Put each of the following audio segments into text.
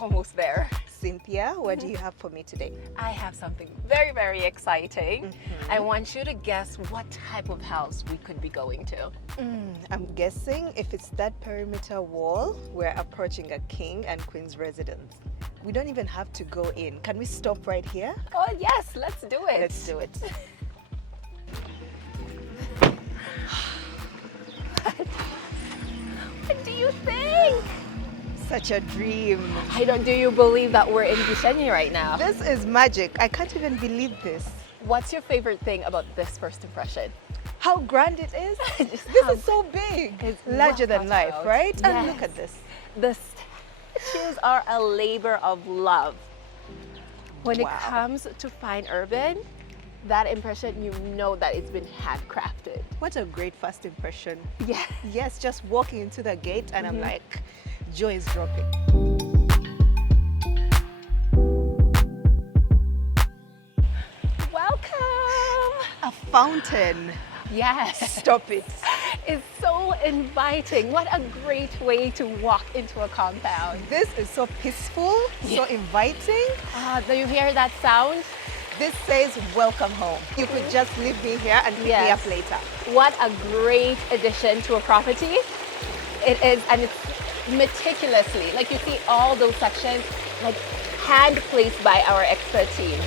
almost there. Cynthia, what do you have for me today? I have something very, very exciting. I want you to guess what type of house we could be going to. I'm guessing if it's that perimeter wall, we're approaching a king and queen's residence. We don't even have to go in. Can we stop right here? Oh yes, let's do it. Let's do it. What do you think? Such a dream. Do you believe that we're in Bushenyi right now? This is magic. I can't even believe this. What's your favorite thing about this first impression? How grand it is. This is so big. It's larger than life, out. right? Yes. And look at this. The statues are a labor of love. When it Wow. comes to fine urban, that impression, you know that it's been handcrafted. What a great first impression. Yeah. Yes, just walking into the gate and I'm like, joy is dropping. Welcome. A fountain. Yes. Stop it. It's so inviting. What a great way to walk into a compound. This is so peaceful, so inviting. Do you hear that sound? This says welcome home. You could just leave me here and pick me up later. What a great addition to a property. It is, and it's meticulously, like you see all those sections, like hand placed by our expert team.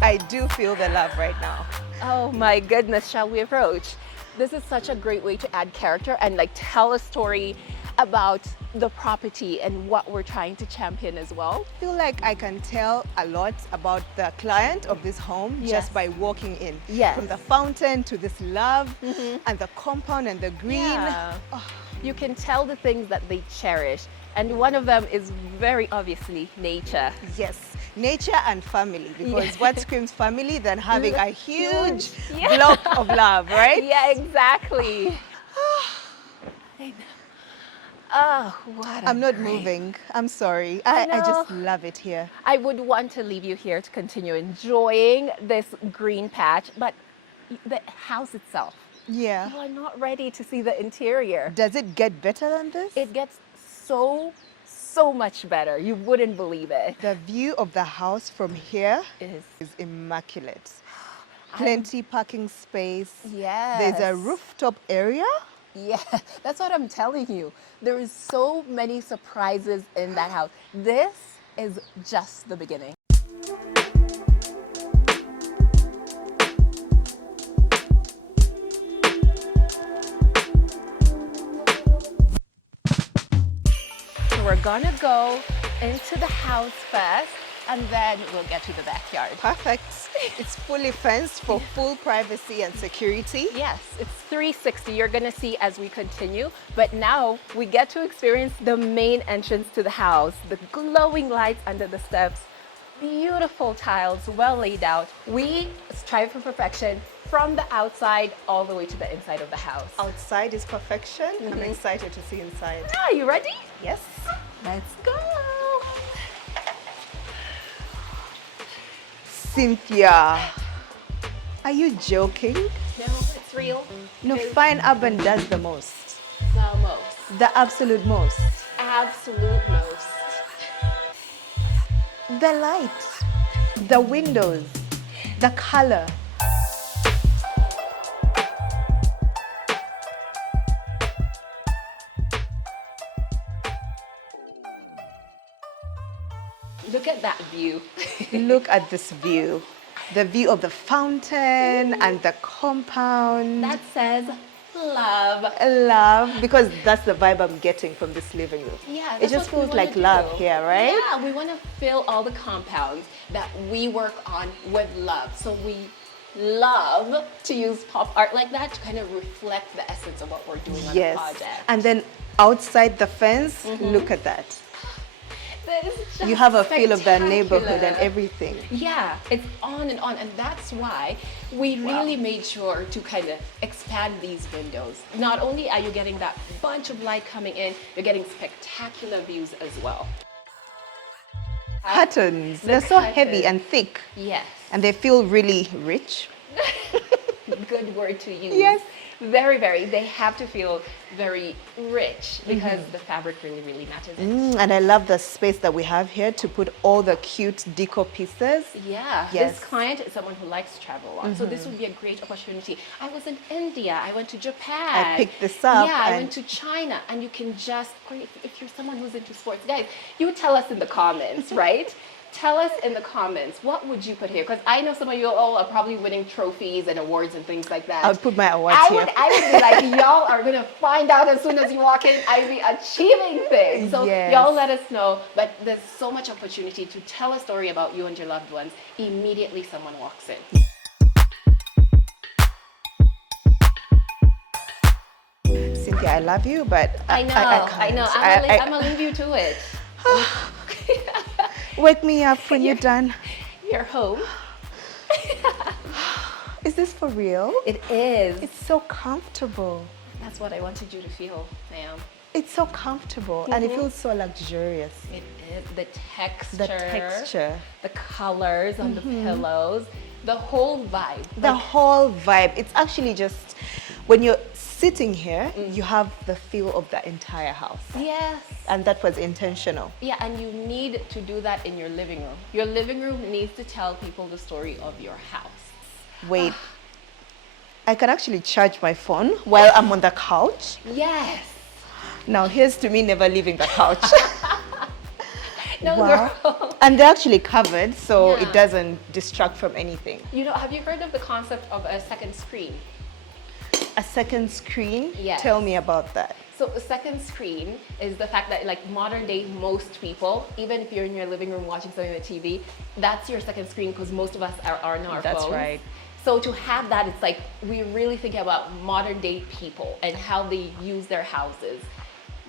I do feel the love right now. Oh my goodness, shall we approach? This is such a great way to add character and like tell a story about the property and what we're trying to champion as well. I feel like I can tell a lot about the client of this home just by walking in. Yes. From the fountain to this love and the compound and the green. Yeah. You can tell the things that they cherish, and one of them is very obviously nature. Yes, nature and family, because what screams family than having a huge Yeah. block of love, right? Yeah, exactly. Oh, what a I'm not great- moving. I'm sorry. I just love it here. I would want to leave you here to continue enjoying this green patch, but the house itself, Yeah. you are not ready to see the interior. Does it get better than this? It gets so much better. You wouldn't believe it. The view of the house from here It is immaculate. Plenty parking space. Yes. There's a rooftop area. Yeah, that's what I'm telling you. There is so many surprises in that house. This is just the beginning. So we're gonna go into the house first, and then we'll get to the backyard. Perfect. It's fully fenced for full privacy and security. Yes, it's 360. You're gonna see as we continue, but now we get to experience the main entrance to the house, the glowing lights under the steps, beautiful tiles, well laid out. We strive for perfection from the outside all the way to the inside of the house. Outside is perfection. I'm excited to see inside. Are you ready? Yes. Let's go. Cynthia, are you joking? No, it's real. No, It's Fine Urban does the most. the most. The absolute most. Absolute most. The light, the windows, the color. Look at that view. Look at this view. The view of the fountain and the compound. That says love. Love, because that's the vibe I'm getting from this living room. Yeah, It that's just what we feels like wanna love do. here, right? Yeah, we want to fill all the compounds that we work on with love. So we love to use pop art like that to kind of reflect the essence of what we're doing on the Yes. project. And then outside the fence, look at that. That is just You have a feel of the neighborhood and spectacular. everything. Yeah, it's on, and that's why we really made sure to kind of expand these windows. Not only are you getting that bunch of light coming in, you're getting spectacular views as well. Curtains, they're so heavy curtains. and thick, Yes, and they feel really rich. good word to use. Yes. Very, very. They have to feel very rich because the fabric really, really matches it. And I love the space that we have here to put all the cute deco pieces. Yeah, Yes. this client is someone who likes to travel a lot, so this would be a great opportunity. I was in India, I went to Japan. I picked this up Yeah, I and- went to China, and you can just, or if you're someone who's into sports, guys, you tell us in the comments, right? Tell us in the comments, what would you put here? Because I know some of you all are probably winning trophies and awards and things like that. I would put my awards I here. would be like, y'all are going to find out as soon as you walk in. I'd be achieving things. So Yes. y'all let us know. But there's so much opportunity to tell a story about you and your loved ones. Immediately someone walks in. Cynthia, I love you, but I know. can't. I'm going to leave you to it. Wake me up when you're done. You're home. Is this for real? It is. It's so comfortable. That's what I wanted you to feel, ma'am. It's so comfortable and it feels so luxurious. It is. The texture. The texture. The colors on the pillows. The whole vibe. The whole vibe. It's actually just, when you're sitting here, you have the feel of the entire house. Yes. And that was intentional. Yeah, and you need to do that in your living room. Your living room needs to tell people the story of your house. Wait, I can actually charge my phone while I'm on the couch. Yes. Now here's to me never leaving the couch. No, Wow. girl. And they're actually covered, so Yeah. it doesn't distract from anything. You know, have you heard of the concept of a second screen? A second screen? Yes. Tell me about that. So a second screen is the fact that, like, modern day, most people, even if you're in your living room watching something on the TV, that's your second screen because most of us are on our That's phones. right. So to have that, it's like we really think about modern day people and how they use their houses.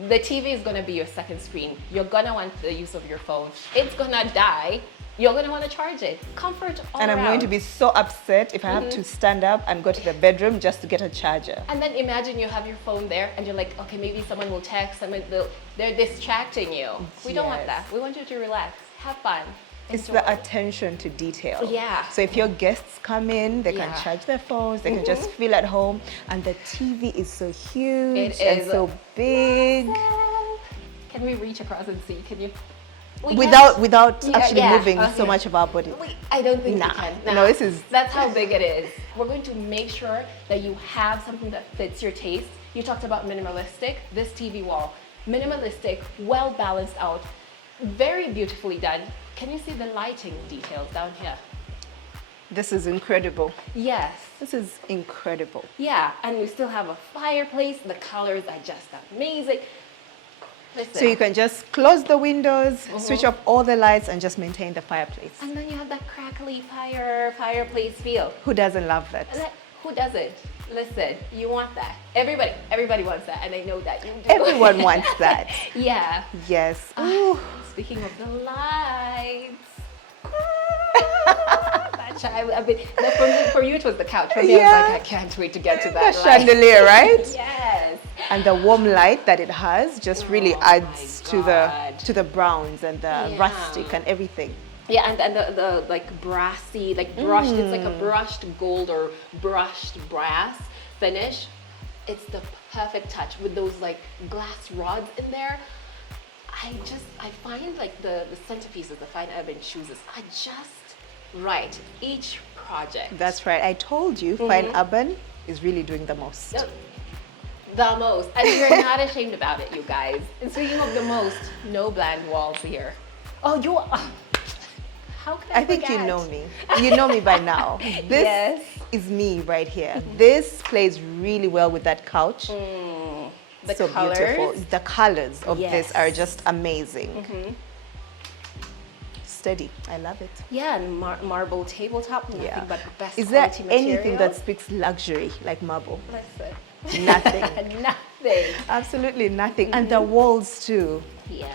The TV is gonna be your second screen. You're gonna want the use of your phone. It's gonna die. You're gonna want to charge it. Comfort all And I'm going to around. be so upset if I have to stand up and go to the bedroom just to get a charger. And then imagine you have your phone there and you're like, okay, maybe someone will text, they're distracting you. We don't want Yes. that. We want you to relax, have fun. It's enjoy. the attention to detail. Yeah. So if your guests come in, they can Yeah. charge their phones, they can just feel at home. And the TV is so huge It and is. so big. Can we reach across and see? Can you? We Without Yeah, actually yeah, moving so okay. much of our body. I don't think Nah. we can. No, this is- That's how big it is. We're going to make sure that you have something that fits your taste. You talked about minimalistic. This TV wall, minimalistic, well balanced out, very beautifully done. Can you see the lighting details down here? This is incredible. Yes. This is incredible. Yeah, and we still have a fireplace. The colors are just amazing. Listen. So you can just close the windows, switch off all the lights, and just maintain the fireplace. And then you have that crackly fireplace feel. Who doesn't love that? And who doesn't? Listen, you want that. Everybody wants that, and I know that you do. Everyone wants that. Yeah. Yes. Speaking of the lights. That child, for you it was the couch. For me, I was Yeah. like, I can't wait to get to The that light. chandelier, right? Yes. And the warm light that it has just really Oh adds my to God. the browns and the Yeah. rustic and everything. Yeah, and the like brassy, like brushed, it's like a brushed gold or brushed brass finish. It's the perfect touch with those like glass rods in there. I find like the centerpieces, the fine urban shoes are just right. Each project. That's right. I told you, Fine Urban is really doing the most. The most. And we're not ashamed about it, you guys. And speaking of the most, no bland walls here. Oh, you are. How can I I think you forget? know me. You know me by now. This Yes. is me right here. This plays really well with that couch. The so colors. beautiful. The colors of Yes. this are just amazing. Steady. I love it. Yeah, and marble tabletop, nothing but the best Is there quality anything that materials. speaks luxury like marble? Listen. Nothing. Nothing. Absolutely nothing. And the walls too. Yeah.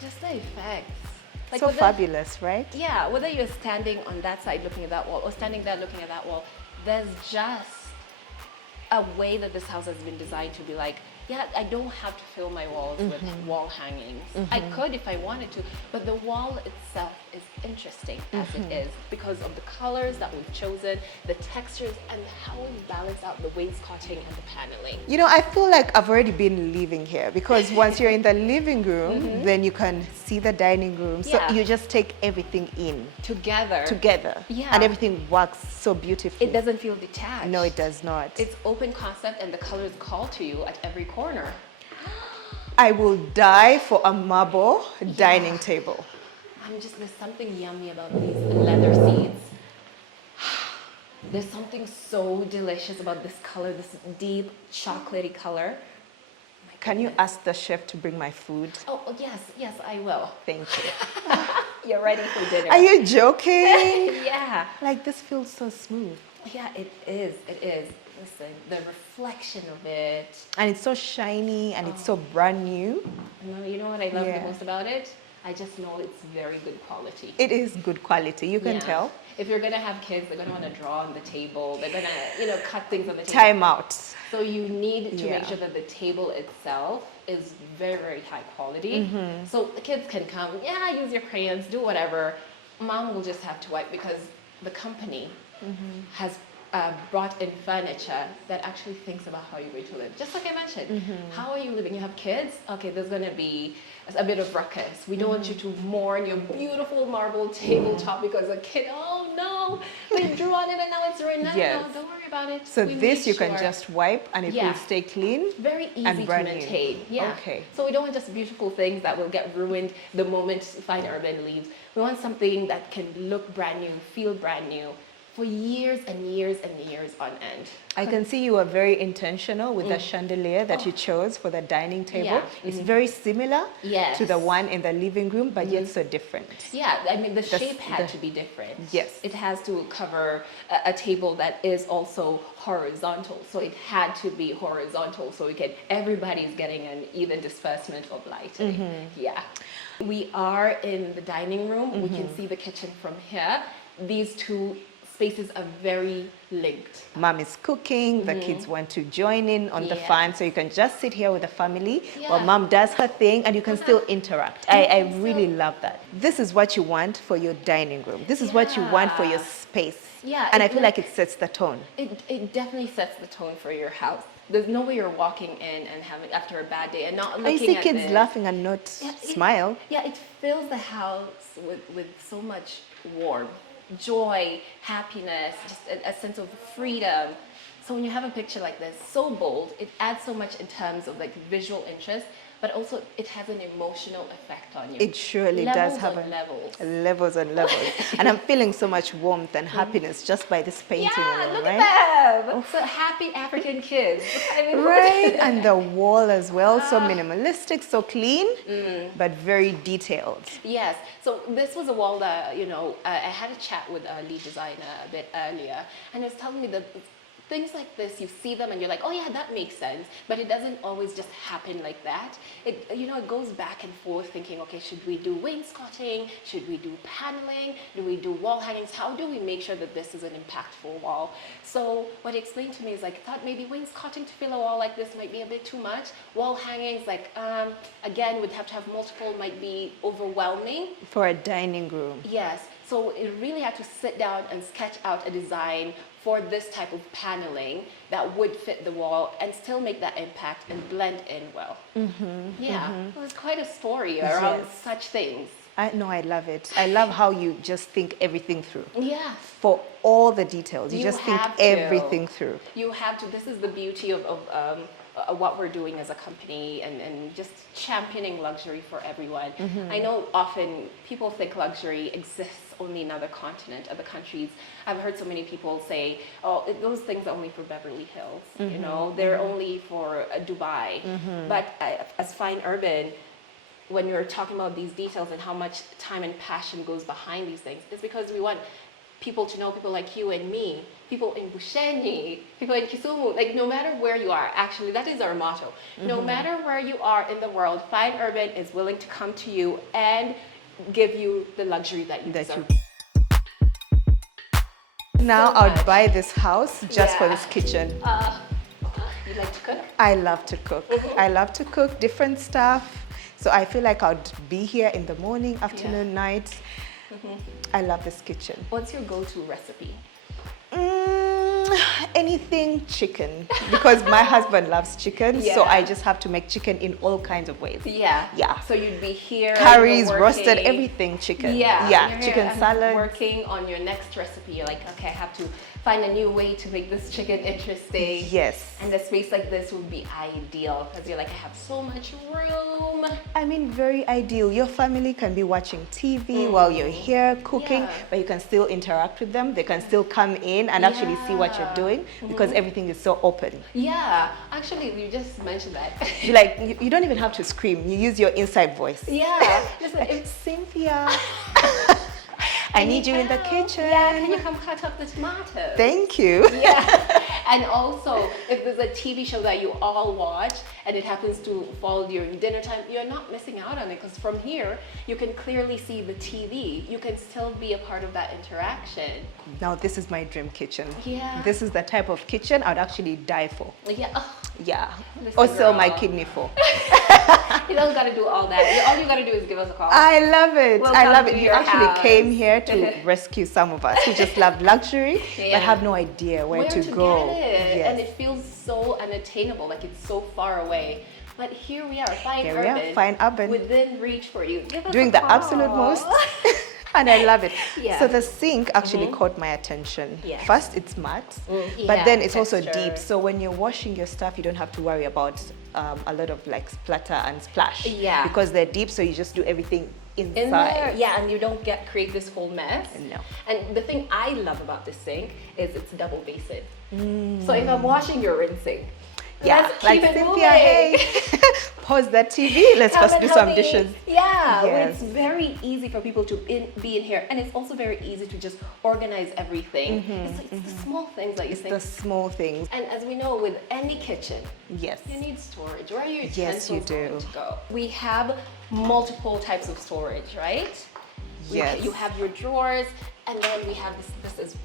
Just the effects. So whether- fabulous, right? Yeah, whether you're standing on that side looking at that wall or standing there looking at that wall, there's just a way that this house has been designed to be like, yeah, I don't have to fill my walls with wall hangings. I could if I wanted to, but the wall itself is interesting as it is because of the colors that we've chosen, the textures, and how we balance out the wainscoting and the paneling. You know, I feel like I've already been living here because once you're in the living room, then you can see the dining room. So Yeah. you just take everything in Together. Yeah. and everything works so beautifully. It doesn't feel detached. No, it does not. It's open concept and the colors call to you at every corner. I will die for a marble dining table. There's something yummy about these leather seats. There's something so delicious about this color, this deep chocolatey color. Can you ask the chef to bring my food? Oh, yes, I will. Thank you. You're ready for dinner. Are you joking? Yeah. Like, this feels so smooth. Yeah, it is. Listen, the reflection of it. And it's so shiny and it's so brand new. You know what I love the Yeah. most about it? I just know it's very good quality. It is good quality, you can Yeah. tell. If you're gonna have kids, they're gonna want to draw on the table. They're gonna, cut things on the table. Time out. So you need to Yeah. make sure that the table itself is very, very high quality. So the kids can come, use your crayons, do whatever. Mom will just have to wipe because the company has brought in furniture that actually thinks about how you're going to live. Just like I mentioned, how are you living? You have kids? Okay, there's going to be a bit of ruckus. We don't want you to mourn your beautiful marble tabletop because a kid, oh no, they drew on it and now it's ruined. No, Yes. no, don't worry about it. So We this made you can sure. just wipe and it Yeah. will stay clean. Very easy and to brand new. maintain. Yeah. Okay. So we don't want just beautiful things that will get ruined the moment Fine Urban leaves. We want something that can look brand new, feel brand new for years and years and years on end. I can see you are very intentional with the chandelier that you chose for the dining table. Yeah. It's very similar Yes. to the one in the living room, but yet so different. Yeah, I mean the shape had the- to be different. Yes. It has to cover a table that is also horizontal. So it had to be horizontal so everybody's getting an even disbursement of lighting. Yeah. We are in the dining room. We can see the kitchen from here. These two spaces are very linked. Mom is cooking, the kids want to join in on the Yeah. fun, so you can just sit here with the family while Yeah. mom does her thing and you can still interact. I really love that. This is what you want for your dining room. This is what you want for your Yeah. space. Yeah, And I it feel like it sets the tone. It definitely sets the tone for your house. There's no way you're walking in and having after a bad day and not looking I see at kids this. laughing and not Yeah, smile. It fills the house with so much warmth, joy, happiness, just a sense of freedom. So when you have a picture like this, so bold, it adds so much in terms of like visual interest, but also it has an emotional effect on you. It surely does have levels and levels. And I'm feeling so much warmth and happiness just by this painting alone, look right? at them. So happy African kids. I mean, Right, and the wall as well, so minimalistic, so clean, but very detailed. Yes. So this was a wall that, I had a chat with our lead designer a bit earlier, and he was telling me that things like this, you see them and you're like, oh yeah, that makes sense. But it doesn't always just happen like that. It goes back and forth thinking, okay, should we do wainscoting? Should we do paneling? Do we do wall hangings? How do we make sure that this is an impactful wall? So what he explained to me is like, I thought maybe wainscoting to fill a wall like this might be a bit too much. Wall hangings, again, would have to have multiple, might be overwhelming. For a dining room. Yes, so it really had to sit down and sketch out a design for this type of paneling that would fit the wall and still make that impact and blend in well. Well, it's quite a story around Yes. such things. I love it. I love how you just think everything through. Yeah. For all the details, you You just think have to. everything through. You have to, this is the beauty of what we're doing as a company and just championing luxury for everyone. I know often people think luxury exists only in other continent, other countries. I've heard so many people say, oh, those things are only for Beverly Hills, they're only for Dubai. But as Fine Urban, when you're talking about these details and how much time and passion goes behind these things, it's because we want people to know, people like you and me, people in Bushenyi, people in Kisumu, like no matter where you are, actually that is our motto. No matter where you are in the world, Fine Urban is willing to come to you and give you the luxury that you deserve. Now So I would much. buy this house just for Yeah. this kitchen. You like to cook? I love to cook. I love to cook different stuff. So I feel like I'd be here in the morning, afternoon, night. I love this kitchen. What's your go-to recipe? Anything chicken, because my husband loves chicken, so I just have to make chicken in all kinds of ways. Yeah. So you'd be here. Curries, roasted, everything chicken. Yeah. Chicken salad. Working on your next recipe. You're like, okay, I have to find a new way to make this chicken interesting. Yes. And a space like this would be ideal because you're like, I have so much room. I mean, very ideal. Your family can be watching TV while you're here cooking, but you can still interact with them. They can still come in and actually see what you're doing because everything is so open. Yeah, actually, you just mentioned that. You don't even have to scream. You use your inside voice. Yeah. Listen, it's Cynthia. I need you in the kitchen. Yeah, can you come cut up the tomatoes? Thank you. Yeah. And also, if there's a TV show that you all watch and it happens to fall during dinner time, you're not missing out on it because from here, you can clearly see the TV. You can still be a part of that interaction. Now, this is my dream kitchen. Yeah. This is the type of kitchen I'd actually die for. Yeah. Yeah. Listen, Or sell girl. my kidney for. You don't gotta do all that. All you gotta do is give us a call. I love it. We'll I come love to it. You your actually house. came here to rescue some of us who just love luxury but have no idea where to go. Get it. Yes. And it feels so unattainable, like it's so far away. But here we are, fine urban, within reach for you. Give us doing a the call. absolute most. And I love it. Yeah. So the sink actually caught my attention. Yes. First, it's matte, but then it's also deep. So when you're washing your stuff, you don't have to worry about a lot of like splatter and splash. Yeah. Because they're deep, so you just do everything inside. In there, yeah, and you don't create this whole mess. No. And the thing I love about this sink is it's double basin. So if I'm washing, you're rinsing. Yeah, Let's like keep it Cynthia, moving. hey, pause that TV. Let's Come first and do help some me. dishes. Yeah, Yes. it's very easy for people to be in here, and it's also very easy to just organize everything. It's the small things that you think. The small things. And as we know, with any kitchen, Yes. you need storage. Where are your Yes, you utensils do. going to go? We have multiple types of storage, right? Yes. You have your drawers, and then we have this. This is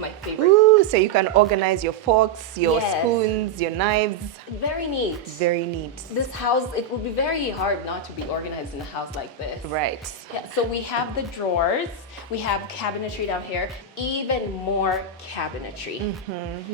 my favorite. Ooh, so you can organize your forks, your Yes. spoons, your knives. Very neat. Very neat. This house, it would be very hard not to be organized in a house like this. Right. Yeah, so we have the drawers, we have cabinetry down here, even more cabinetry.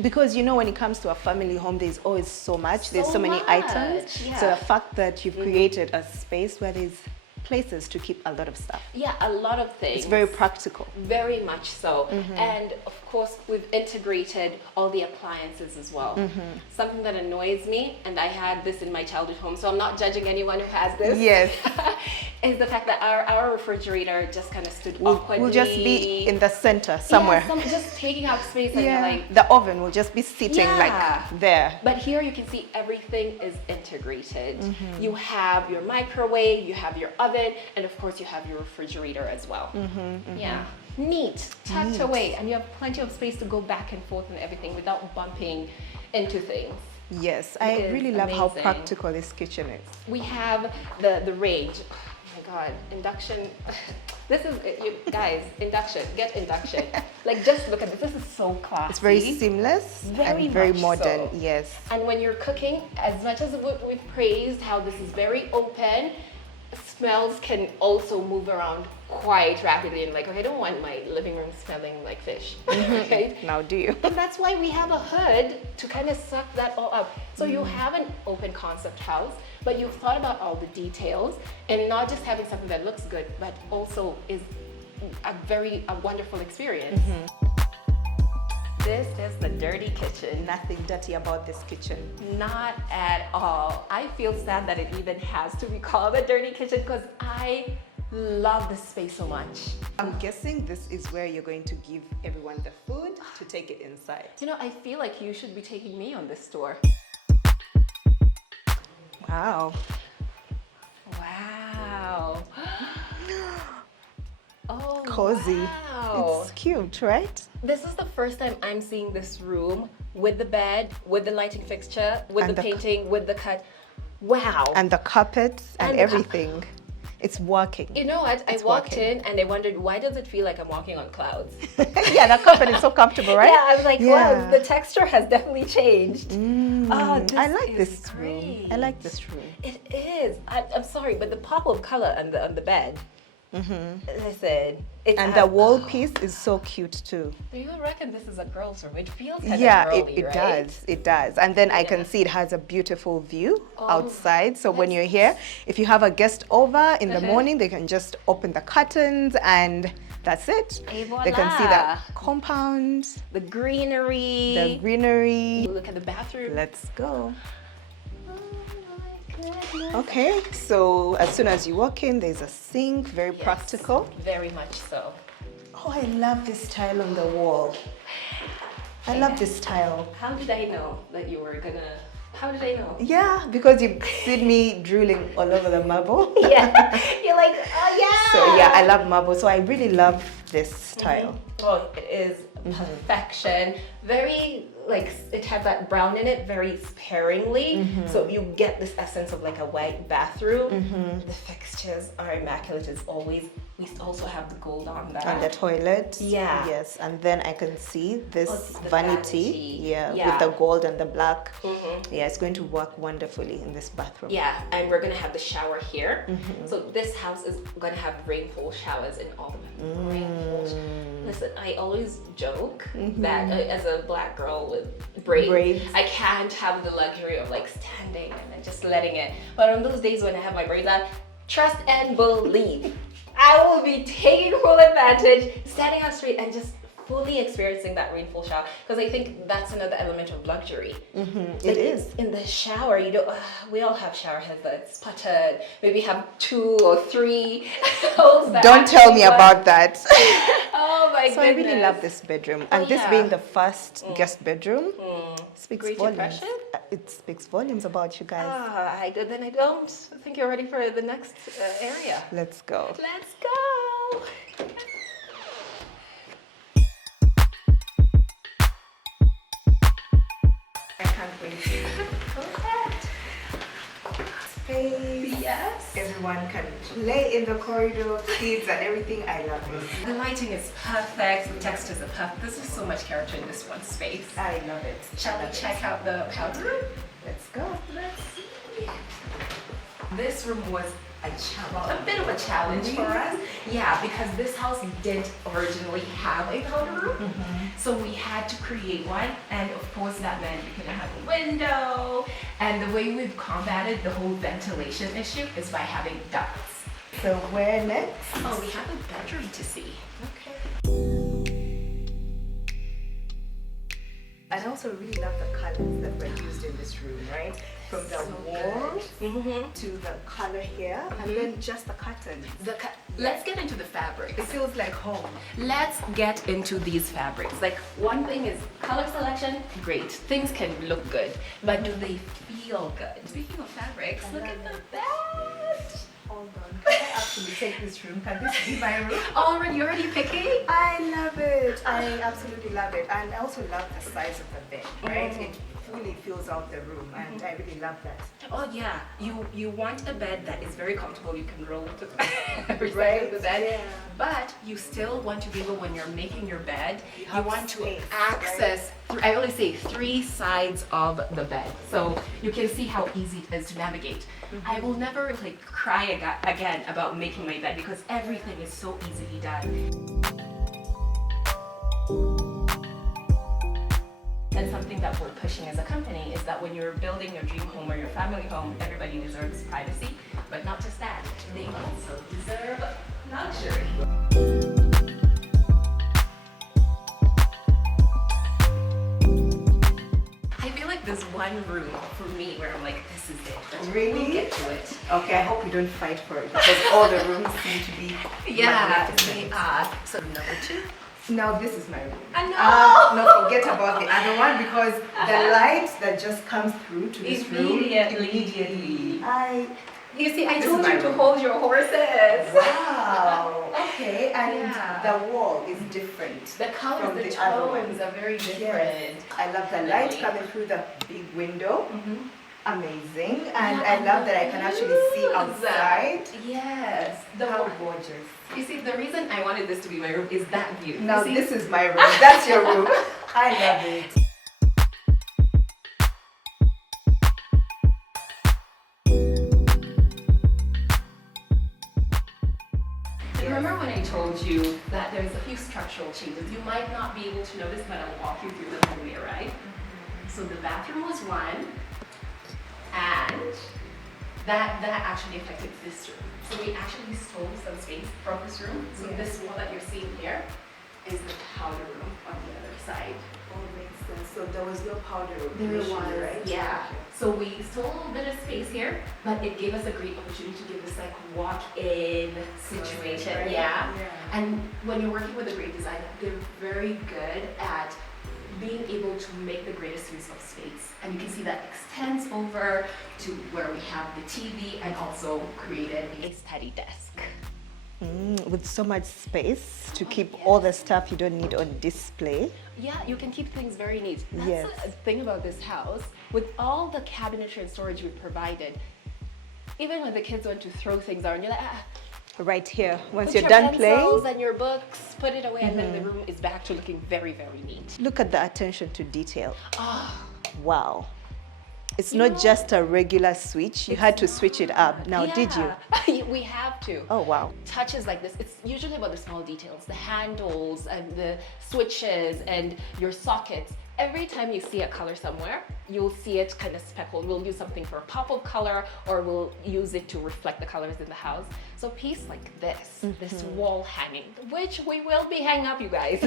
Because you know, when it comes to a family home, there's always so much. There's so many much, items. yeah. So the fact that you've created a space where there's places to keep a lot of stuff. Yeah, a lot of things. It's very practical. Very much so. And of course, we've integrated all the appliances as well. Something that annoys me, and I had this in my childhood home, so I'm not judging anyone who has this. Yes. Is the fact that our refrigerator just kind of stood awkwardly. Will just be in the center somewhere. Yeah, just taking up space, and you're like, the oven will just be sitting Yeah. like there. but here you can see everything is integrated. You have your microwave, you have your oven, and of course you have your refrigerator as well. Yeah, neat, tucked away, and you have plenty of space to go back and forth and everything without bumping into things. Yes, I is really love how amazing. practical this kitchen is. We have the range. Oh my God, induction. This is, you guys, induction, get induction. Like, just look at this. This is so classy. It's very seamless Very and very much modern. so. Yes. And when you're cooking, as much as we've praised how this is very open, smells can also move around quite rapidly. And like, okay, I don't want my living room smelling like fish, right? Now do you? And that's why we have a hood to kind of suck that all up. So you have an open concept house, but you've thought about all the details and not just having something that looks good, but also is a wonderful experience. This is the dirty kitchen. Nothing dirty about this kitchen. Not at all. I feel sad that it even has to be called a dirty kitchen because I love this space so much. I'm guessing this is where you're going to give everyone the food to take it inside. You know, I feel like you should be taking me on this tour. Wow. Wow. Oh, Cozy. wow. It's cute, right? This is the first time I'm seeing this room with the bed, with the lighting fixture, with And the the painting, with the cut. Wow. And the carpets and And the everything. It's working. You know what? I It's walked working. in and I wondered, why does it feel like I'm walking on clouds? Yeah, the carpet is so comfortable, right? Yeah, I was like, Yeah. wow, the texture has definitely changed. Oh, this I like is this room. I great. like this room. It is. I'm sorry, but the pop of color on the bed. Listen, it's And the wall piece is so cute too. Do you reckon this is a girl's room? It feels kind Yeah, of girly, it right? does. It does. And then I can see it has a beautiful view Oh, outside. So when you're here, if you have a guest over in the morning, they can just open the curtains and that's it. Et They can see the voila. compound, The greenery. the greenery. Look at the bathroom. Let's go. Oh my goodness. Okay, so as soon as you walk in, there's a sink, very Yes, practical. Very much so. Oh, I love this tile on the wall. I love this tile. How did I know that you were gonna? How did I know? Yeah, because you've seen me drooling all over the marble. Yeah, you're like, oh yeah. So yeah, I love marble. So I really love this tile. Oh, it is perfection. Very like it has that brown in it, very sparingly. So you get this essence of like a white bathroom. The fixtures are immaculate as always. We also have the gold on that. And the toilet. Yeah. Yes, and then I can see this the vanity. vanity. Yeah, Yeah. with the gold and the black. Yeah, it's going to work wonderfully in this bathroom. Yeah, and we're gonna have the shower here. So this house is gonna have rainfall showers in all the rainfall. Listen, I always joke that as a black girl with braids, I can't have the luxury of like standing and then just letting it. But on those days when I have my braids on, trust and believe, I will be taking full advantage, standing out straight and just fully experiencing that rainfall shower, because I think that's another element of luxury. It is. In the shower, you don't. We all have shower heads that's sputtered. Maybe have 2 or 3 holes. That Don't tell me actually about that. Oh my goodness! So I really love this bedroom, and this yeah. being the first guest bedroom speaks Great volumes. impression? It speaks volumes about you guys. Then I don't think you're ready for the next area. Let's go. Let's go. I can't wait. Perfect. Space. Yes. Everyone can play in the corridor, kids and everything. I love it. The lighting is perfect. The textures are perfect. There's just so much character in this one space. I love it. Shall we check out the powder room? Let's go. Let's see. This room was a bit of a challenge for us. Yeah, because this house didn't originally have a powder room. So we had to create one. And of course that meant we couldn't have a window. And the way we've combated the whole ventilation issue is by having ducts. So where next? Oh, we have a bedroom to see. I also really love the colors that were used in this room, right? From the wall to the color here, and then just the curtains. Let's get into the fabric. It feels like home. Let's get into these fabrics. Like, one thing is color selection, great. Things can look good, but do they feel good? Speaking of fabrics, look at the bed. Hold on. Can I actually take this room? Can this be my room? You're already picking? I love it. I absolutely love it. And I also love the size of the bed, right? It fully fills out the room, and I really love that. Oh yeah, you want a bed that is very comfortable. You can roll to every side Right, of the bed, yeah. but you still want to be able, when you're making your bed, you have want space, to access. I always say 3 sides of the bed, so you can see how easy it is to navigate. I will never like cry again about making my bed because everything is so easily done. And something that we're pushing as a company is that when you're building your dream home or your family home, everybody deserves privacy, but not just that, they also deserve luxury. I feel like there's one room for me where I'm like, this is it. But Really? We'll get to it. Okay, I hope you don't fight for it because all the rooms seem to be Yeah, magnificent. they are. So number 2. Now this is my room. I know. No, forget about the other one because the light that just comes through to this room immediately. You see, I This told is my you to room. hold your horses. Wow. Okay, and Yeah. the wall is different. The colors, from the the other one. tones are very different. Yes. I love the light Definitely. coming through the big window. Amazing. And Yeah, I love that I can actually see views. outside. Yes. How gorgeous. You see, the reason I wanted this to be my room is that view. Now You see? this is my room. That's your room. I love it. The told you that there's a few structural changes. You might not be able to notice, but I'll walk you through them when we arrive. So the bathroom was one, and that actually affected this room. So we actually stole some space from this room. So this wall that you're seeing here is the powder room on the other side. Oh, makes sense. So there was no powder room. There was, right? yeah. So we stole a little bit of space here, but it gave us a great opportunity to give this like walk-in situation. Right? Yeah. And when you're working with a great designer, they're very good at being able to make the greatest use of space. And you can see that extends over to where we have the TV and also created a study desk. With so much space to keep all the stuff you don't need on display. Yeah, you can keep things very neat. That's Yes. the thing about this house. With all the cabinetry and storage we provided, even when the kids want to throw things out, and you're like, Right here. Once put you're your done pencils playing, and your books, put it away, and then the room is back to looking very, very neat. look at the attention to detail. Ah, Wow. It's You not know- just a regular switch. You had to switch it up. Now, did you? you? We have to. Oh, wow. Touches like this, it's usually about the small details, the handles and the switches and your sockets. Every time you see a color somewhere, you'll see it kind of speckled. We'll use something for a pop of color, or we'll use it to reflect the colors in the house. So a piece like this, this wall hanging, which we will be hanging up, you guys.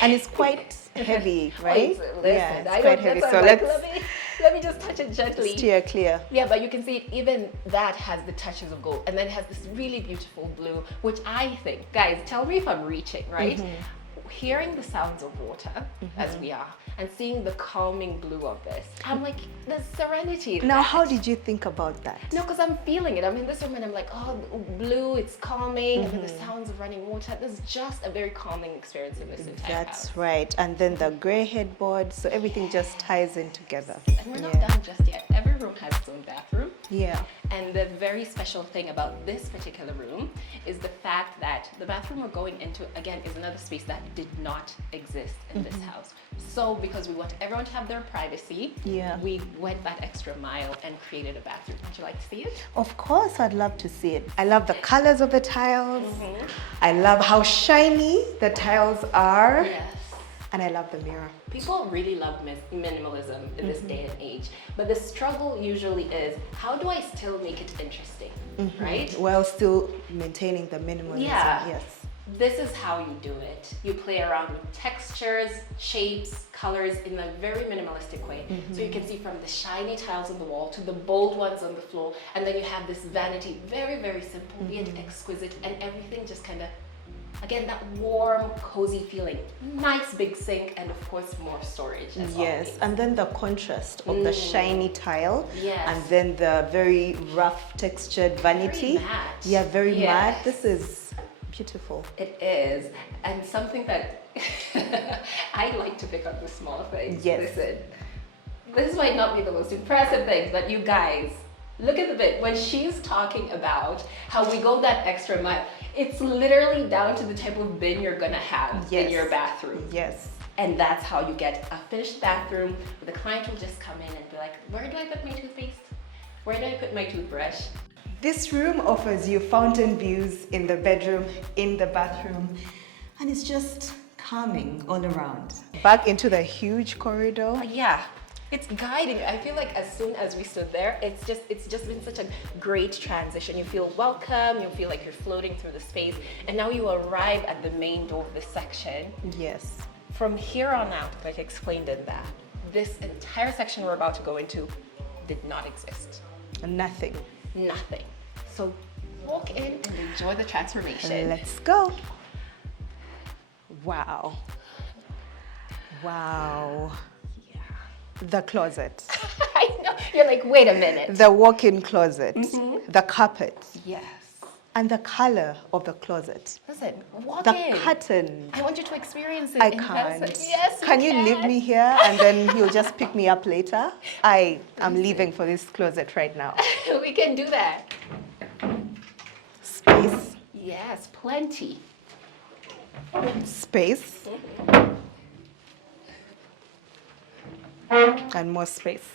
And it's quite heavy, right? Listen, Yeah, it's I quite don't, heavy. that's So why I'm like, let's let me just touch it gently. steer clear. Yeah, but you can see it, even that has the touches of gold, and then it has this really beautiful blue, which I think, guys, tell me if I'm reaching, right? Hearing the sounds of water as we are, and seeing the calming blue of this, I'm like, there's serenity in Now, that. how did you think about that? No, because I'm feeling it. I'm in this room and I'm like, oh, blue, it's calming, and then the sounds of running water. There's just a very calming experience in this entire house. That's right. And then the gray headboard, so everything just ties in together. And we're not done just yet. Every room has its own bathroom. Yeah. And the very special thing about this particular room is the fact that the bathroom we're going into, again, is another space that did not exist in this house. So because we want everyone to have their privacy, Yeah. we went that extra mile and created a bathroom. Would you like to see it? Of course, I'd love to see it. I love the colors of the tiles. I love how shiny the tiles are. Yes. And I love the mirror. People really love minimalism in this day and age, but the struggle usually is, how do I still make it interesting, right? While still maintaining the minimalism. Yeah. Yes. This is how you do it. You play around with textures, shapes, colors in a very minimalistic way. So you can see from the shiny tiles on the wall to the bold ones on the floor, and then you have this vanity, very, very simple, yet exquisite, and everything just kind of, again, that warm, cozy feeling. Nice big sink, and of course more storage as Yes, always. and then the contrast of the shiny tile, Yes. and then the very rough textured vanity. Very matte. Yeah, very Yes. matte. This is beautiful. It is, and something that I like to pick up the small things. Yes. Listen, this might not be the most impressive thing, but you guys, look at the bit. When she's talking about how we go that extra mile, it's literally down to the type of bin you're gonna have in Yes. your bathroom. Yes. And that's how you get a finished bathroom. The client will just come in and be like, where do I put my toothpaste? Where do I put my toothbrush? This room offers you fountain views in the bedroom, in the bathroom, and it's just calming all around. Back into the huge corridor. Yeah, it's guiding. I feel like as soon as we stood there, it's just been such a great transition. You feel welcome, you feel like you're floating through the space, and now you arrive at the main door of this section. Yes. From here on out, like I explained in that, this entire section we're about to go into did not exist. Nothing. Nothing. So walk in and enjoy the transformation. Let's go. Wow. Wow. Yeah. The closet. I know. You're like, wait a minute. The walk-in closet. The carpet. Yes. And the color of the closet. Listen, walk The in. curtain. I want you to experience it I in can't. person. Yes, Can you leave me here and then you'll just pick me up later? I am leaving for this closet right now. We can do that. Space. Yes, plenty. Space. And more space.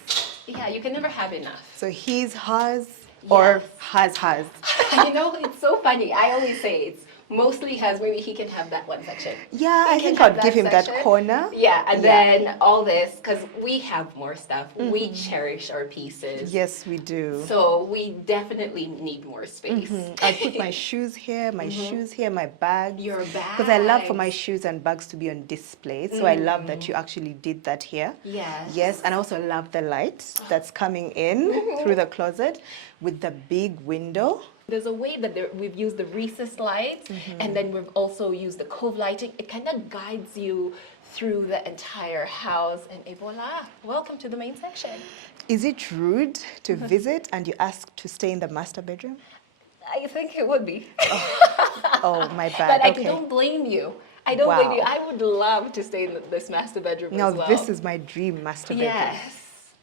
Yeah, you can never have enough. So he's hers or Yes. has hers. You know, it's so funny. I always say it's mostly has, maybe he can have that one section. Yeah, He I can think have I'd give him that section. corner. Yeah, and Yeah. then all this, because we have more stuff. We cherish our pieces. Yes, we do. So we definitely need more space. I put my shoes here, my bags. Your Because I love for my bags. shoes and bags to be on display. So I love that you actually did that here. Yes. Yes, and I also love the light that's coming in through the closet with the big window. There's a way that we've used the recessed lights, and then we've also used the cove lighting. It kind of guides you through the entire house, and voila, welcome to the main section. Is it rude to visit and you ask to stay in the master bedroom? I think it would be. Oh, my bad. But I Okay. don't blame you. I don't blame you. I would love to stay in this master bedroom Now, as well. this is my dream master bedroom. Yes.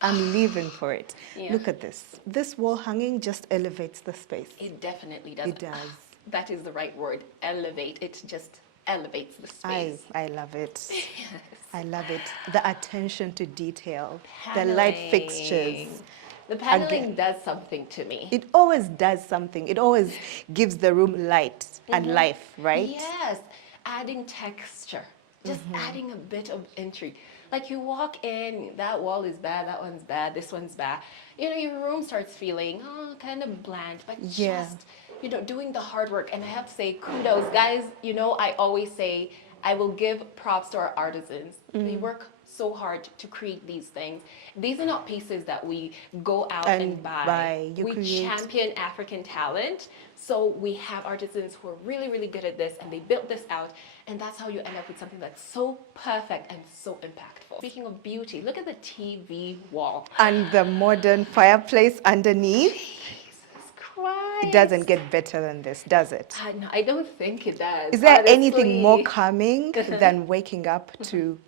I'm living for it. Yeah. Look at this. This wall hanging just elevates the space. It definitely does. It does. That is the right word. Elevate. It just elevates the space. I love it. Yes. I love it. The attention to detail, the light Paneling. fixtures. The paneling Again. does something to me. It always does something. It always gives the room light and life, right? Yes, adding texture, just adding a bit of intrigue. Like you walk in, that wall is bad, that one's bad, this one's bad. You know, your room starts feeling kind of bland, but Yeah. just, you know, doing the hard work. And I have to say, kudos, guys. You know, I always say, I will give props to our artisans. They work so hard to create these things. These are not pieces that we go out and buy. You We create. champion African talent. So we have artisans who are really, really good at this, and they built this out. And that's how you end up with something that's so perfect and so impactful. Speaking of beauty, look at the TV wall. And the modern fireplace underneath. Jesus Christ. It doesn't get better than this, does it? No, I don't think it does. Is there anything honestly. more calming than waking up to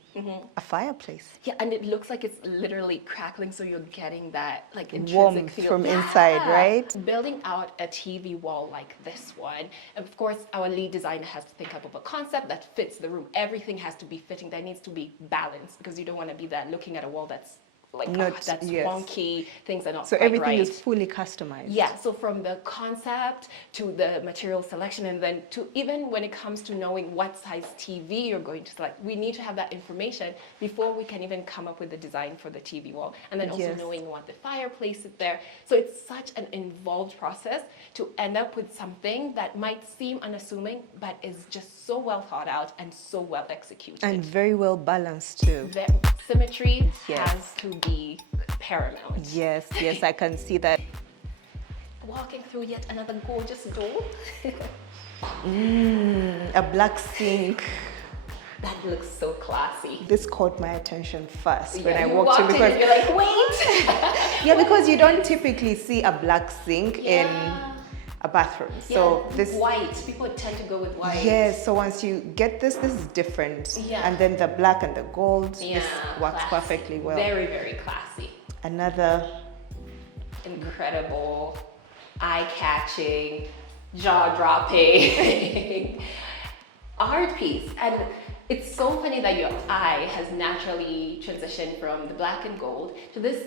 a fireplace? Yeah, and it looks like it's literally crackling, so you're getting that like intrinsic Warmth feel from inside, right? Building out a TV wall like this one, of course, our lead designer has to think up of a concept that fits the room. Everything has to be fitting. There needs to be balance because you don't want to be there looking at a wall that's like that's yes. wonky. Things are not So quite everything right. is fully customized. Yeah, so from the concept to the material selection, and then to even when it comes to knowing what size TV you're going to select, we need to have that information before we can even come up with the design for the TV wall. And then also Yes. knowing what the fireplace is there. So it's such an involved process to end up with something that might seem unassuming, but is just so well thought out and so well executed. And very well balanced too. The symmetry Yes. has to be paramount. Yes, yes, I can see that. Walking through yet another gorgeous door. A black sink. That looks so classy. This caught my attention first when Yeah, I you walked in and because you're like, wait. yeah, because you don't typically see a black sink in Yeah. a bathroom. So Yeah, this white. People tend to go with white. yes, so once you get this is different. Yeah. And then the black and the gold, Yeah, this works classy. perfectly well. Very, very classy. Another Incredible, eye-catching, jaw-dropping art piece. And it's so funny that your eye has naturally transitioned from the black and gold to this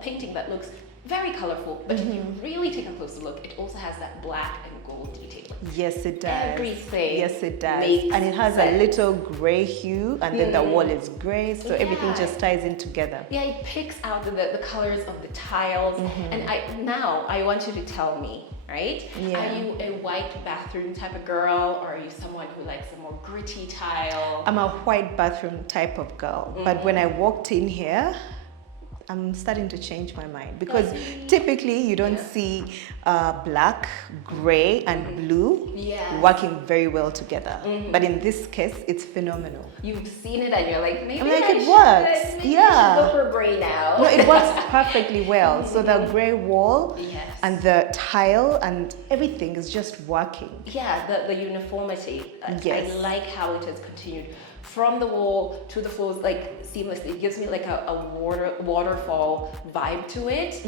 painting that looks very colorful, but if you really take a closer look, it also has that black and gold detail. yes, it does. Everything Yes, it does. makes And it has sense. a little gray hue, and then the wall is gray, so everything Yeah. just ties in together. Yeah, it picks out the colors of the tiles. And I want you to tell me, right? Yeah. Are you a white bathroom type of girl, or are you someone who likes a more gritty tile? I'm a white bathroom type of girl, but when I walked in here, I'm starting to change my mind because typically you don't see black, gray, and blue Yes. working very well together. But in this case, it's phenomenal. You've seen it and you're like, maybe I'm like, I it should, works. maybe I Yeah. should go for gray now. No, it works perfectly well. So the gray wall Yes. and the tile and everything is just working. Yeah, the uniformity. Yes. I like how it has continued from the wall to the floors, like seamlessly. It gives me like a waterfall vibe to it,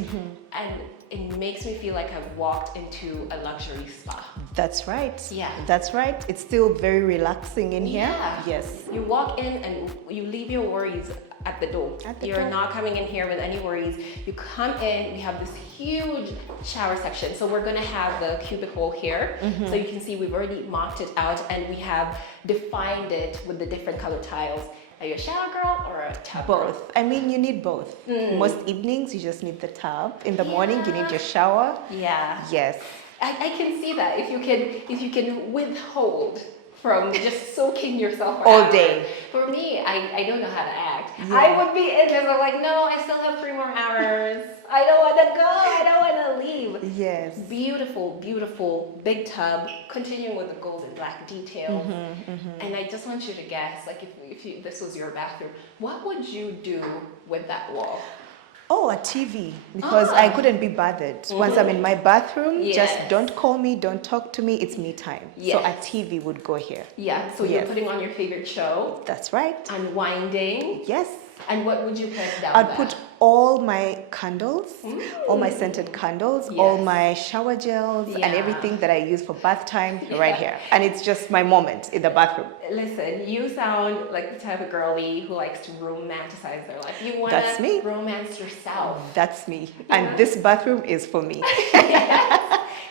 and it makes me feel like I've walked into a luxury spa. That's right. Yeah. That's right. It's still very relaxing in here. Yeah. Yes. You walk in and you leave your worries at the door. You're not coming in here with any worries. You come in, we have this huge shower section. So we're gonna have the cubicle here. So you can see we've already mocked it out and we have defined it with the different color tiles. Are you a shower girl or a tub girl? Both. I mean, you need both. Most evenings, you just need the tub. In the morning, you need your shower. Yeah. Yes. I can see that if you can withhold from just soaking yourself for all hours. day. For me, I don't know how to act. Yeah. I would be in this. I'm like, no, I still have 3 more hours. I don't want to go. I don't want to leave. Yes. Beautiful, beautiful big tub. Continuing with the gold and black details. And I just want you to guess, like if this was your bathroom, what would you do with that wall? Oh, a TV, because I couldn't be bothered. Once I'm in my bathroom, just don't call me, don't talk to me, it's me time. So a TV would go here. Yeah, so you're putting on your favorite show. That's right. Unwinding. Yes. And what would you put down I'd there? put all my candles, all my scented candles, all my shower gels, and everything that I use for bath time right here. And it's just my moment in the bathroom. Listen, you sound like the type of girlie who likes to romanticize their life. You want That's me. to romance yourself. That's me. And this bathroom is for me.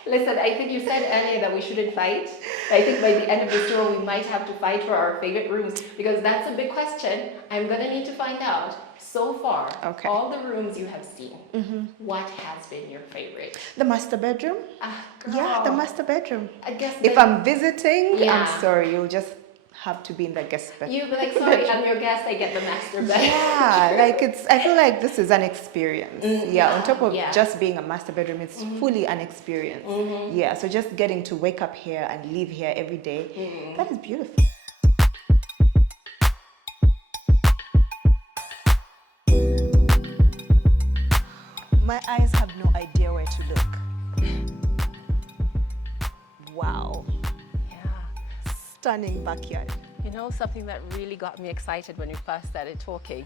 Listen, I think you said earlier that we shouldn't fight. I think by the end of this tour, we might have to fight for our favorite rooms because that's a big question. I'm going to need to find out. So far, all the rooms you have seen, what has been your favorite? The master bedroom. Yeah, the master bedroom. I guess if I'm visiting, Yeah. I'm sorry, you'll just have to be in the guest bedroom. You'll be like, sorry, I'm your guest, I get the master bedroom. Yeah, like I feel like this is an experience. On top of just being a master bedroom, it's fully an experience. Yeah, so just getting to wake up here and live here every day, that is beautiful. My eyes have no idea where to look. Wow. Yeah. Stunning backyard. You know something that really got me excited when we first started talking?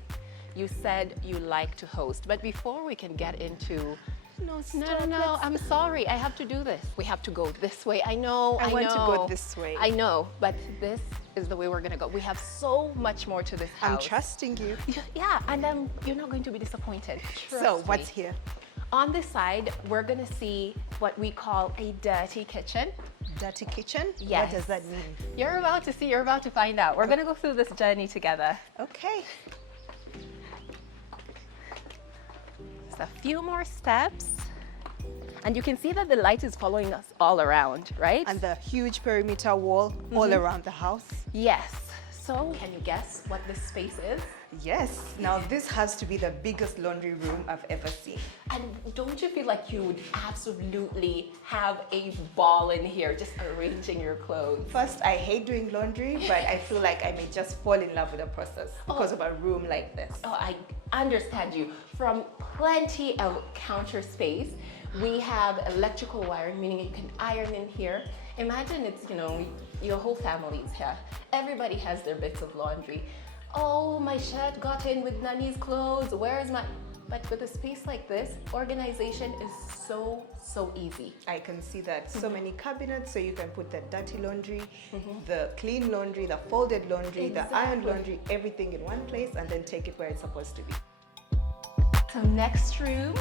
You said you like to host, but before we can get into no, I'm sorry, I have to do this. We have to go this way. I know. I want to go this way. I know, but this is the way we're gonna go. We have so much more to this house. I'm trusting you. Yeah, and you're not going to be disappointed. So what's here? On this side, we're gonna see what we call a dirty kitchen. Dirty kitchen? Yes. What does that mean? You're about to see, you're about to find out. We're gonna go through this journey together. Okay. A few more steps and you can see that the light is following us all around, right? And the huge perimeter wall all around the house. Yes. So can you guess what this space is? Yes. Now this has to be the biggest laundry room I've ever seen. And don't you feel like you would absolutely have a ball in here just arranging your clothes? First, I hate doing laundry, but I feel like I may just fall in love with the process because of a room like this. Oh, I understand you. From plenty of counter space, we have electrical wiring, meaning you can iron in here. Imagine it's, your whole family is here. Everybody has their bits of laundry. Oh, my shirt got in with Nani's clothes. Where is my... But with a space like this, organization is so easy. I can see that. So many cabinets, so you can put the dirty laundry, the clean laundry, the folded laundry, the ironed laundry, everything in one place and then take it where it's supposed to be. So next room.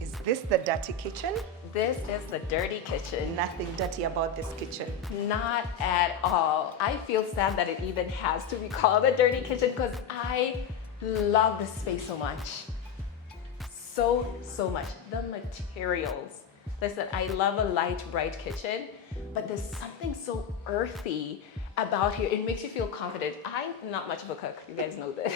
Is this the dirty kitchen? This is the dirty kitchen. Nothing dirty about this kitchen. Not at all. I feel sad that it even has to be called a dirty kitchen because I love this space so much. So much. The materials. Listen, I love a light, bright kitchen, but there's something so earthy about here. It makes you feel confident. I'm not much of a cook. You guys know this.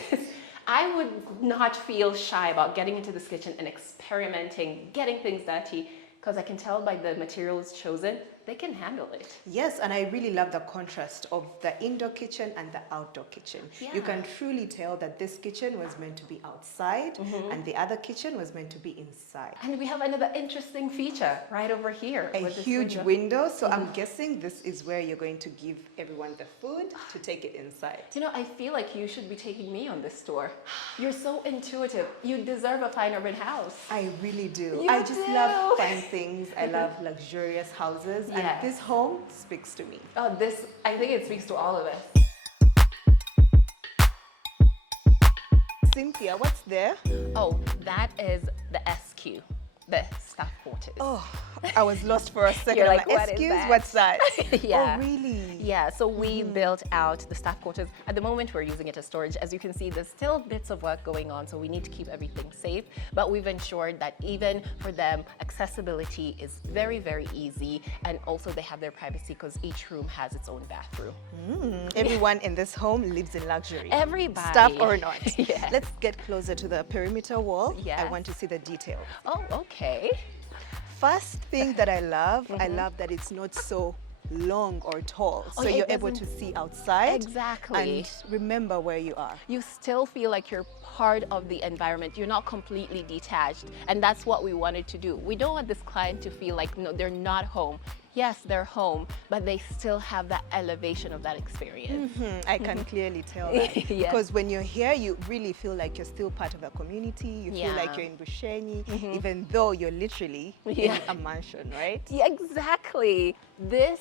I would not feel shy about getting into this kitchen and experimenting, getting things dirty, because I can tell by the materials chosen, they can handle it. Yes, and I really love the contrast of the indoor kitchen and the outdoor kitchen. Yeah. You can truly tell that this kitchen was meant to be outside and the other kitchen was meant to be inside. And we have another interesting feature right over here. A huge window, so I'm guessing this is where you're going to give everyone the food to take it inside. I feel like you should be taking me on this tour. You're so intuitive. You deserve a fine urban house. I really do. You I just do. love fine things. I love luxurious houses. Yes. And this home speaks to me. Oh, I think it speaks to all of us. Cynthia, what's there? Oh, that is the SQ, the staff quarters. Oh, I was lost for a second. You're I'm like, what is excuse, that? what's that? Yeah. Oh, really? Yeah, so we built out the staff quarters. At the moment, we're using it as storage. As you can see, there's still bits of work going on, so we need to keep everything safe. But we've ensured that even for them, accessibility is very, very easy. And also they have their privacy because each room has its own bathroom. Everyone in this home lives in luxury. Everybody. Staff or not. Yeah. Let's get closer to the perimeter wall. Yes. I want to see the details. Oh, okay. First thing that I love that it's not so long or tall. Oh, So it you're able to doesn't- see outside. Exactly. And remember where you are. You still feel like you're part of the environment. You're not completely detached. And that's what we wanted to do. We don't want this client to feel like, no, they're not home. Yes, they're home, but they still have that elevation of that experience. I can clearly tell that. Yes. Because when you're here, you really feel like you're still part of the community. You feel like Yeah. you're in Bushenyi, even though you're literally Yeah. in a mansion, right? Yeah, exactly. This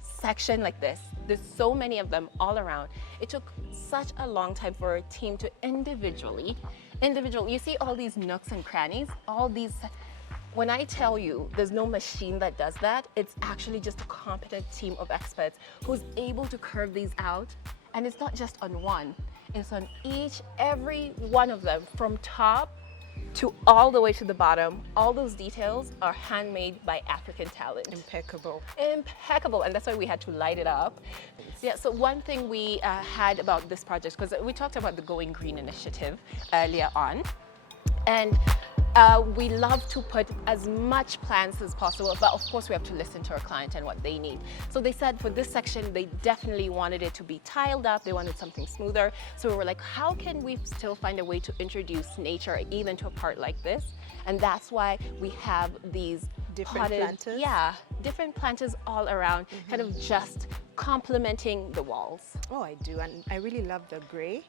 section like this, there's so many of them all around. It took such a long time for a team to individually, you see all these nooks and crannies, all these. When I tell you there's no machine that does that, it's actually just a competent team of experts who's able to curve these out. And it's not just on one, it's on every one of them, from top to all the way to the bottom. All those details are handmade by African talent. Impeccable. Impeccable, and that's why we had to light it up. Yeah, so one thing we had about this project, because we talked about the Going Green initiative earlier on, and we love to put as much plants as possible, but of course we have to listen to our client and what they need. So they said for this section, they definitely wanted it to be tiled up. They wanted something smoother. So we were like, how can we still find a way to introduce nature even to a part like this? And that's why we have these Different planters? Yeah, different planters all around, kind of just complementing the walls. Oh, I do. And I really love the gray.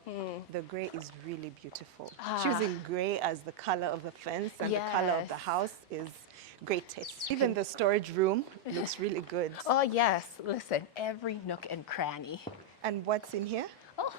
The gray is really beautiful. Choosing gray as the color of the fence and the color of the Yes. house is great taste. Even the storage room looks really good. Oh yes, listen, every nook and cranny. And what's in here? Oh,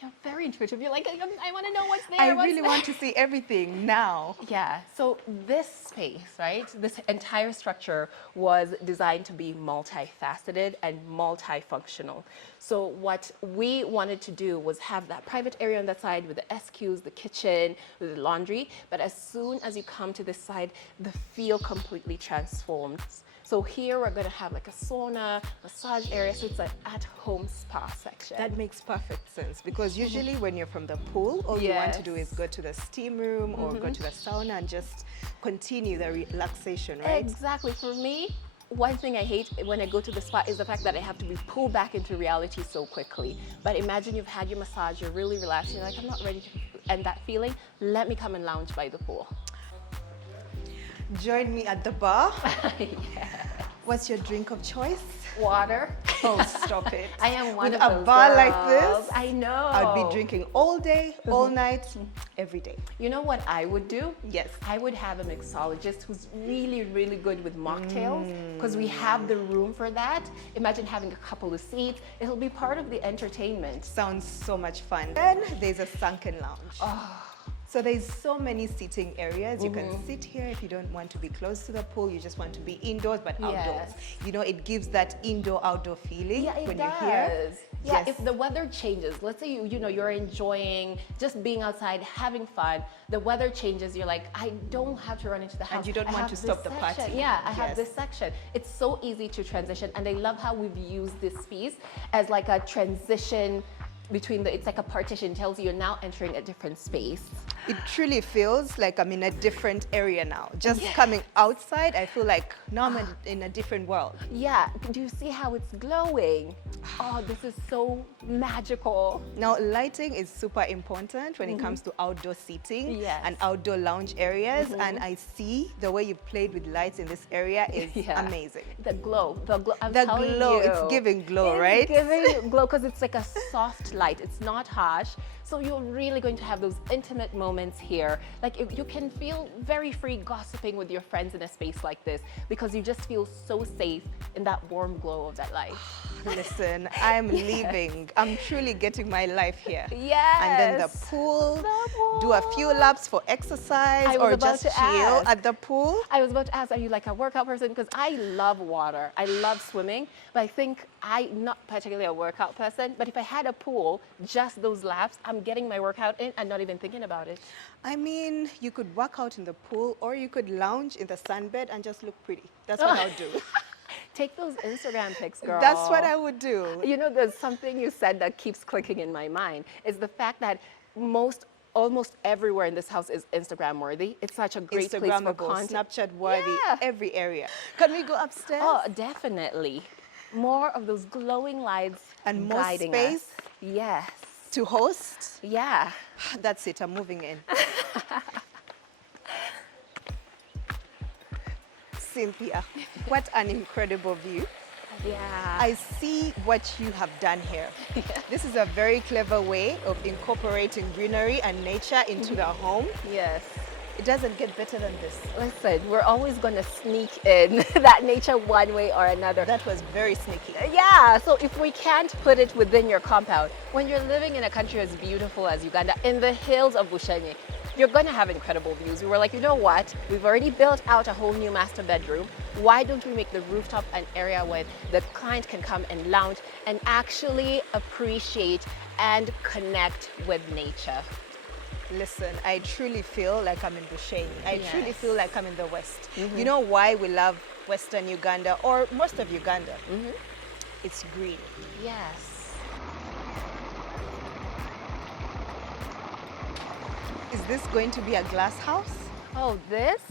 you're very intuitive. You're like, I want to know what's there. I what's really there. want to see everything now. Yeah, so this space, right, this entire structure was designed to be multifaceted and multifunctional. So what we wanted to do was have that private area on that side with the SQs, the kitchen, with the laundry, but as soon as you come to this side, the feel completely transforms. So here we're going to have like a sauna, massage area, so it's an at-home spa section. That makes perfect sense because usually when you're from the pool, all you want to do is go to the steam room or go to the sauna and just continue the relaxation, right? Exactly. For me, one thing I hate when I go to the spa is the fact that I have to be pulled back into reality so quickly. But imagine you've had your massage, you're really relaxed, you're like, I'm not ready to end that feeling. Let me come and lounge by the pool. Join me at the bar. Yeah. What's your drink of choice? Water. Oh, stop it. I am one With of a those bar girls. like this, I know. I'd be drinking all day, all night, every day. You know what I would do? Yes. I would have a mixologist who's really, really good with mocktails because we have the room for that. Imagine having a couple of seats. It'll be part of the entertainment. Sounds so much fun. Then there's a sunken lounge. So there's so many seating areas. You can sit here if you don't want to be close to the pool. You just want to be indoors, but outdoors. Yes. You know, it gives that indoor-outdoor feeling when you're here. Yeah, Yes. if the weather changes, let's say you're enjoying just being outside, having fun. The weather changes, you're like, I don't have to run into the house. And you don't I want have to this stop the section. party. Yeah, I have Yes. this section. It's so easy to transition, and I love how we've used this piece as like a transition between it's like a partition, tells you you're now entering a different space. It truly feels like I'm in a different area now. Just coming outside, I feel like now I'm in a different world. Yeah, do you see how it's glowing? Oh, this is so magical. Now, lighting is super important when it comes to outdoor seating Yes. and outdoor lounge areas. And I see the way you've played with lights in this area is amazing. The glow, I'm The telling glow, you. it's giving glow, It's right? giving glow because it's like a soft light. It's not harsh. So you're really going to have those intimate moments here. Like you can feel very free gossiping with your friends in a space like this because you just feel so safe in that warm glow of that light. Listen, I'm leaving. I'm truly getting my life here. Yes. And then the pool, do a few laps for exercise or just chill at the pool. I was about to ask, are you like a workout person? Because I love water. I love swimming, but I think I'm not particularly a workout person. But if I had a pool, just those laps, I'm getting my workout in and not even thinking about it. I mean, you could work out in the pool or you could lounge in the sunbed and just look pretty. That's what I'll do. Take those Instagram pics, girl. That's what I would do. You know, there's something you said that keeps clicking in my mind is the fact that almost everywhere in this house is Instagram worthy. It's such a great place for content. Snapchat worthy, every area. Can we go upstairs? Oh, definitely. More of those glowing lights and more guiding space. us. Yes. To host. Yeah. That's it. I'm moving in. Cynthia, what an incredible view. Yeah. I see what you have done here. This is a very clever way of incorporating greenery and nature into the home. Yes. It doesn't get better than this. Listen, we're always going to sneak in that nature one way or another. That was very sneaky. Yeah, so if we can't put it within your compound, when you're living in a country as beautiful as Uganda, in the hills of Bushenyi, you're going to have incredible views. We were like, you know what? We've already built out a whole new master bedroom. Why don't we make the rooftop an area where the client can come and lounge and actually appreciate and connect with nature? Listen, I truly feel like I'm in Bushenyi. I truly feel like I'm in the West. Mm-hmm. You know why we love Western Uganda or most of Uganda? Mm-hmm. It's green. Yes. Is this going to be a glass house? Oh, this?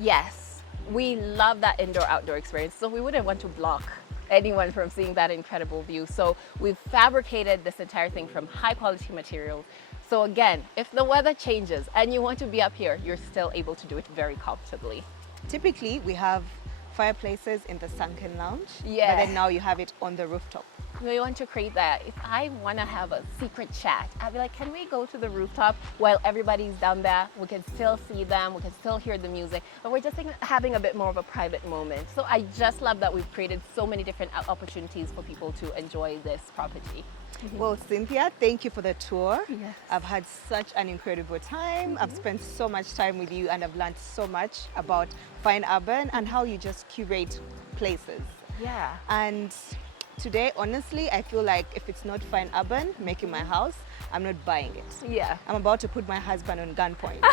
Yes. We love that indoor-outdoor experience, so we wouldn't want to block anyone from seeing that incredible view. So we've fabricated this entire thing from high-quality materials. So again, if the weather changes and you want to be up here, you're still able to do it very comfortably. Typically, we have fireplaces in the sunken lounge, Yeah. but then now you have it on the rooftop. We want to create that. If I want to have a secret chat, I'd be like, can we go to the rooftop while everybody's down there? We can still see them, we can still hear the music, but we're just having a bit more of a private moment. So I just love that we've created so many different opportunities for people to enjoy this property. Well, Cynthia, thank you for the tour. Yes. I've had such an incredible time. I've spent so much time with you and I've learned so much about Fine Urban and how you just curate places. Yeah. And today, honestly, I feel like if it's not Fine Urban making my house, I'm not buying it. Yeah. I'm about to put my husband on gunpoint.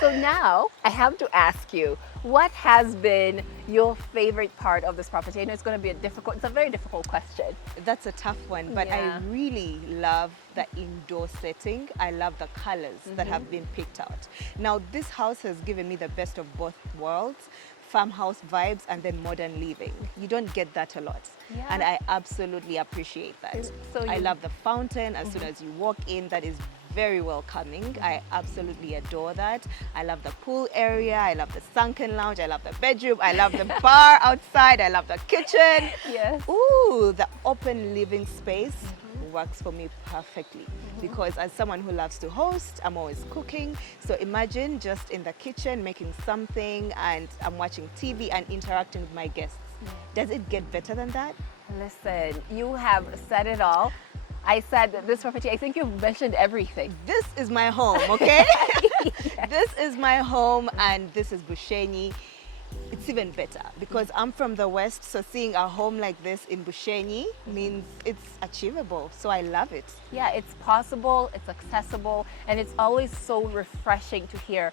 So now I have to ask you, what has been your favorite part of this property? I know it's going to be it's a very difficult question. That's a tough one, but Yeah. I really love the indoor setting. I love the colors that have been picked out. Now, this house has given me the best of both worlds. Farmhouse vibes and then modern living. You don't get that a lot. Yeah. And I absolutely appreciate that. So I you- love the fountain as soon as you walk in. That is very welcoming. I absolutely adore that. I love the pool area. I love the sunken lounge. I love the bedroom. I love the bar outside. I love the kitchen. Yes. Ooh, the open living space works for me perfectly because as someone who loves to host, I'm always cooking. So imagine just in the kitchen making something and I'm watching TV and interacting with my guests. Does it get better than that? Listen, you have said it all. I said that this property, I think you've mentioned everything. This is my home, okay? This is my home and this is Bushenyi. It's even better because I'm from the West, so seeing a home like this in Bushenyi means it's achievable. So I love it. Yeah, it's possible, it's accessible, and it's always so refreshing to hear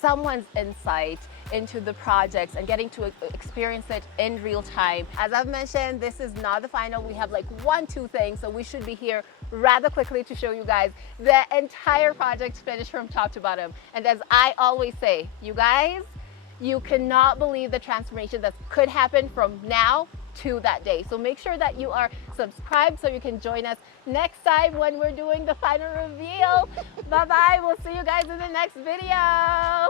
someone's insight into the projects and getting to experience it in real time. As I've mentioned, this is not the final. We have like 1-2 things, so we should be here rather quickly to show you guys the entire project finished from top to bottom. And as I always say, you guys, you cannot believe the transformation that could happen from now to that day. So make sure that you are subscribed so you can join us next time when we're doing the final reveal. Bye-bye. We'll see you guys in the next video.